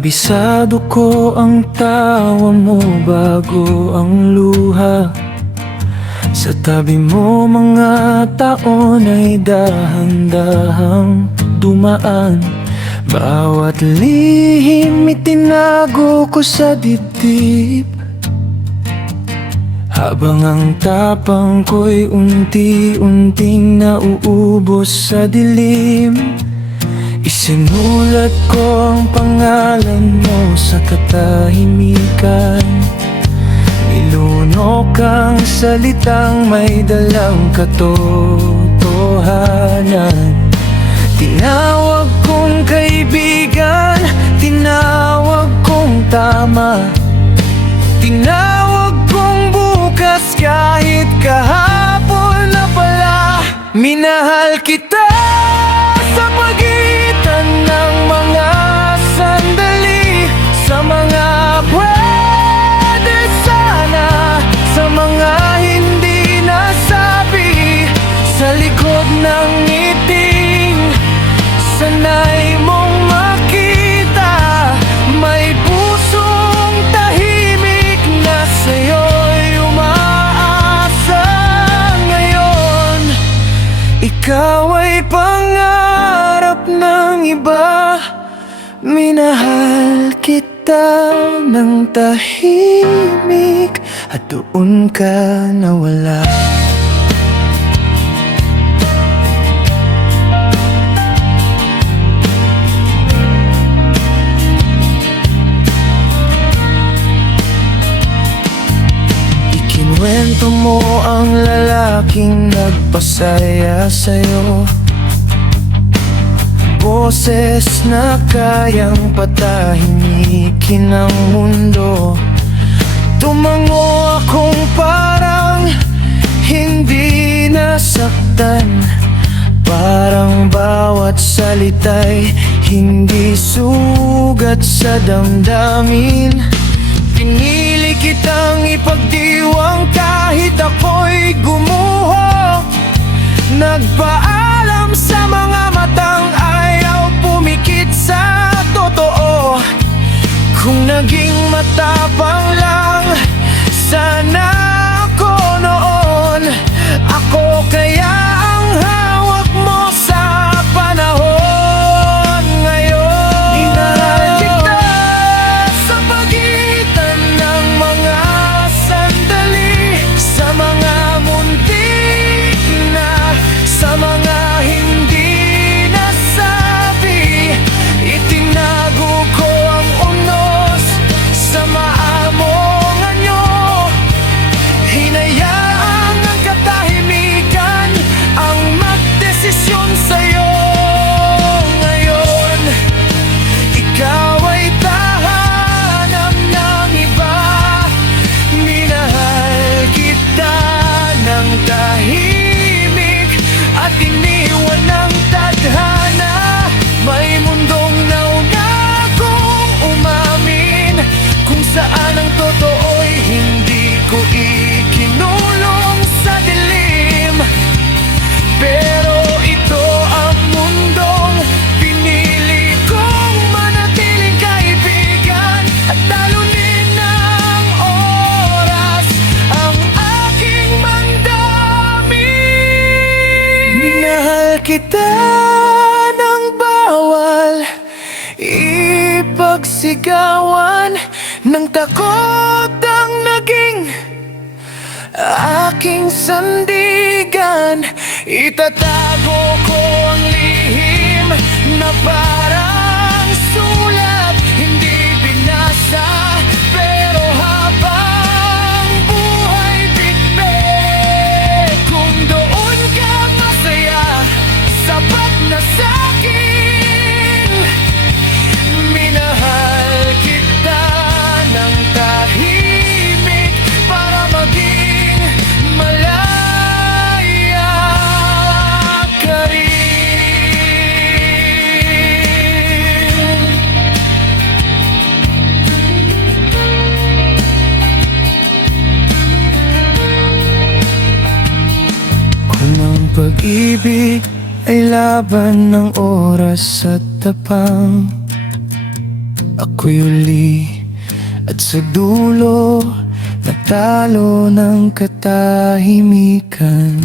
Kabisado ko ang tawa mo bago ang luha. Sa tabi mo mga taon ay dahan-dahang dumaan. Bawat lihim itinago ko sa dibdib, habang ang tapang ko'y unti-unting nauubos sa dilim. Isinulat ko ang pangalan mo sa katahimikan. Nilunok ang salitang may dalang katotohanan. Tinawag kong kaibigan, tinawag kong tama, tinawag kong bukas kahit kahapon na pala. Minahal kita sa pagitan ng mga sandali, sa mga pwede sana, sa mga hindi nasabi, sa likod ng ngiting sanay mong makita. May pusong tahimik na sa'yo'y umaasa ngayon. Ikaw ay pangarap ng iba. Minahal kita ng tahimik at doon ka nawala. Ikinuwento mo ang lalaking nagpasaya sa'yo, boses na kayang patahimikin ang mundo. Tumango akong parang hindi nasaktan, parang bawat salita'y hindi sugat sa damdamin. Pinili kitang ipagdiwang kahit ako'y gumuho. Nagpaalam sa mga matang ayaw pumikit sa totoo. Kung naging matapang lang sana ako noon, ako kaya ang hawak mo sa panahon ngayon. Minahal kita sa pagitan ng mga sandali, sa mga muntik na, sa mga hindi nasabi. Itinago ko ang unos sa maamong anyo. Hinayaan ang katahimikan ang magdesisyon sa'yo ngayon. Ikaw ay tahanap ng iba. Minahal kita ng tahimik at iniwan ng tadhana. May mundong nauna kong umamin, kung saan ang totoo'y hindi ko ikinulong sa dilim. Pero ito ang mundong pinili kong manatiling kaibigan at talunin ng oras ang aking mandamit. Minahal kita ng bawal ipagsigawan, ng takot ang naging aking sandigan. Itatago ko ang lihim na parang sulat hindi binasa, pero habang buhay bitbit. Kung doon ka masaya, sapat na sa'kin. Minahal kita ng tahimik para maging malaya ka rin. Kung ang pag-ibig ay laban ng oras at tapang, ako'y uli at sa dulo natalo ng katahimikan.